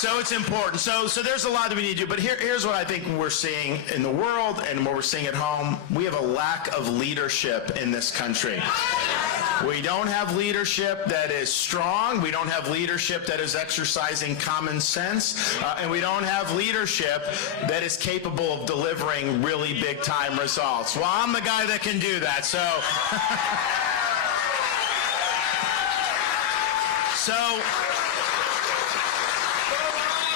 So it's important. So there's a lot that we need to do, but here's what I think we're seeing in the world and what we're seeing at home. We have a lack of leadership in this country. We don't have leadership that is strong. We don't have leadership that is exercising common sense. And we don't have leadership that is capable of delivering really big-time results. Well, I'm the guy that can do that, so...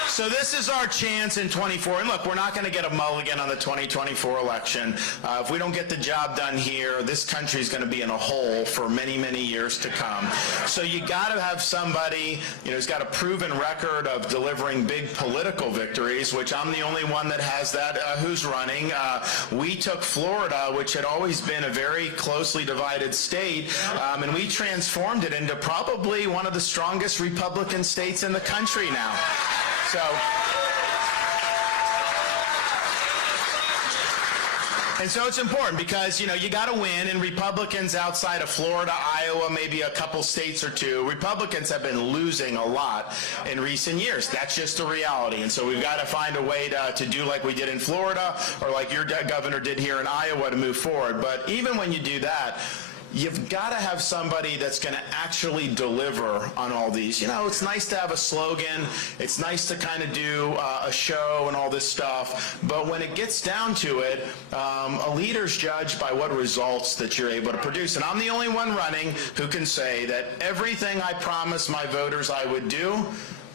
So this is our chance in 24. And look, we're not going to get a mulligan on the 2024 election. If we don't get the job done here, this country is going to be in a hole for many, many years to come. So you got to have somebody, who's got a proven record of delivering big political victories, which I'm the only one that has that. Who's running? We took Florida, which had always been a very closely divided state, and we transformed it into probably one of the strongest Republican states in the country now. And so it's important because, you got to win, and Republicans outside of Florida, Iowa, maybe a couple states or two, Republicans have been losing a lot in recent years. That's just a reality. And so we've got to find a way to do like we did in Florida or like your governor did here in Iowa to move forward. But even when you do that, you've got to have somebody that's going to actually deliver on all these. It's nice to have a slogan. It's nice to kind of do a show and all this stuff. But when it gets down to it, a leader's judged by what results that you're able to produce. And I'm the only one running who can say that everything I promised my voters I would do,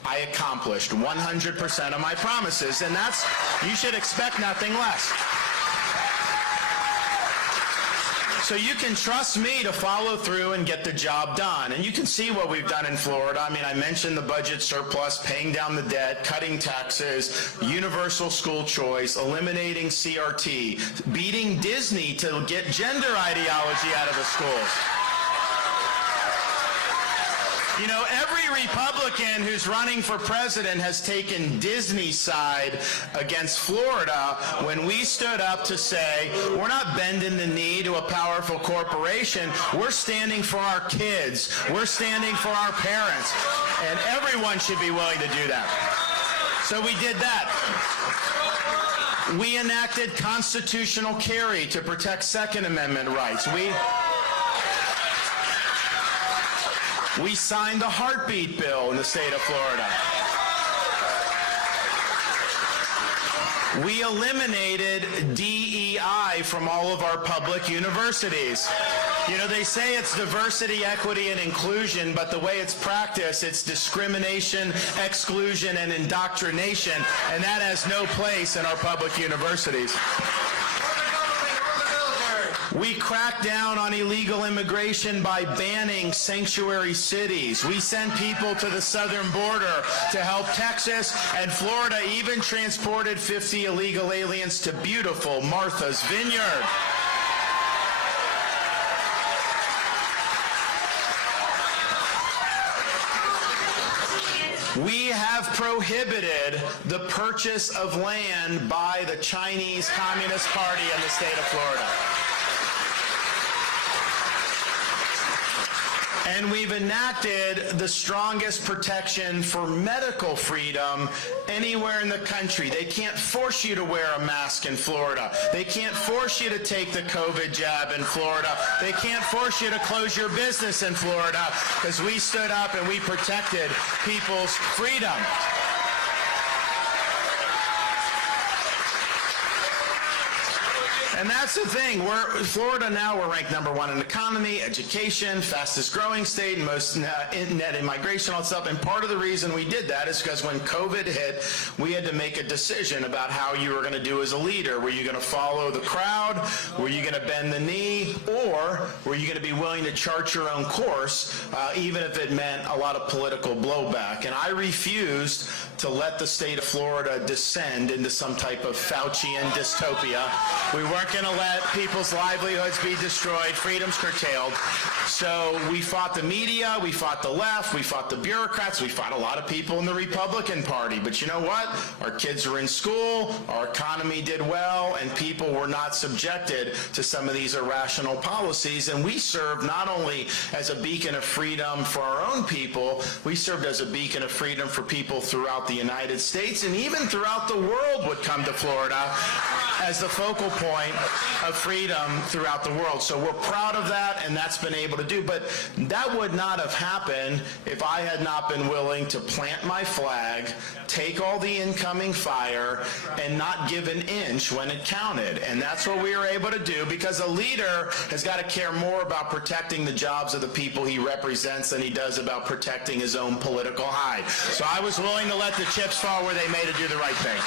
I accomplished 100% of my promises. And you should expect nothing less. So you can trust me to follow through and get the job done. And you can see what we've done in Florida. I mean, I mentioned the budget surplus, paying down the debt, cutting taxes, universal school choice, eliminating CRT, beating Disney to get gender ideology out of the schools. Every Republican who's running for president has taken Disney's side against Florida when we stood up to say, we're not bending the knee to a powerful corporation. We're standing for our kids. We're standing for our parents. And everyone should be willing to do that. So we did that. We enacted constitutional carry to protect Second Amendment rights. We signed the heartbeat bill in the state of Florida. We eliminated DEI from all of our public universities. They say it's diversity, equity, and inclusion, but the way it's practiced, it's discrimination, exclusion, and indoctrination, and that has no place in our public universities. We cracked down on illegal immigration by banning sanctuary cities. We sent people to the southern border to help Texas, and Florida even transported 50 illegal aliens to beautiful Martha's Vineyard. We have prohibited the purchase of land by the Chinese Communist Party in the state of Florida. And we've enacted the strongest protection for medical freedom anywhere in the country. They can't force you to wear a mask in Florida. They can't force you to take the COVID jab in Florida. They can't force you to close your business in Florida, because we stood up and we protected people's freedom. And that's the thing. Florida now, we're ranked #1 in economy, education, fastest growing state, most net immigration, all that stuff. And part of the reason we did that is because when COVID hit, we had to make a decision about how you were going to do as a leader. Were you going to follow the crowd? Were you going to bend the knee? Or were you going to be willing to chart your own course, even if it meant a lot of political blowback? And I refused to let the state of Florida descend into some type of Faucian dystopia. We weren't going to let people's livelihoods be destroyed, freedoms curtailed. So we fought the media, we fought the left, we fought the bureaucrats, we fought a lot of people in the Republican Party. But you know what? Our kids are in school, our economy did well, and people were not subjected to some of these irrational policies. And we served not only as a beacon of freedom for our own people, we served as a beacon of freedom for people throughout the United States, and even throughout the world would come to Florida as the focal point of freedom throughout the world. So we're proud of that, and that's been able to do. But that would not have happened if I had not been willing to plant my flag, take all the incoming fire, and not give an inch when it counted. And that's what we were able to do, because a leader has got to care more about protecting the jobs of the people he represents than he does about protecting his own political hide. So I was willing to let the chips fall where they may to do the right thing.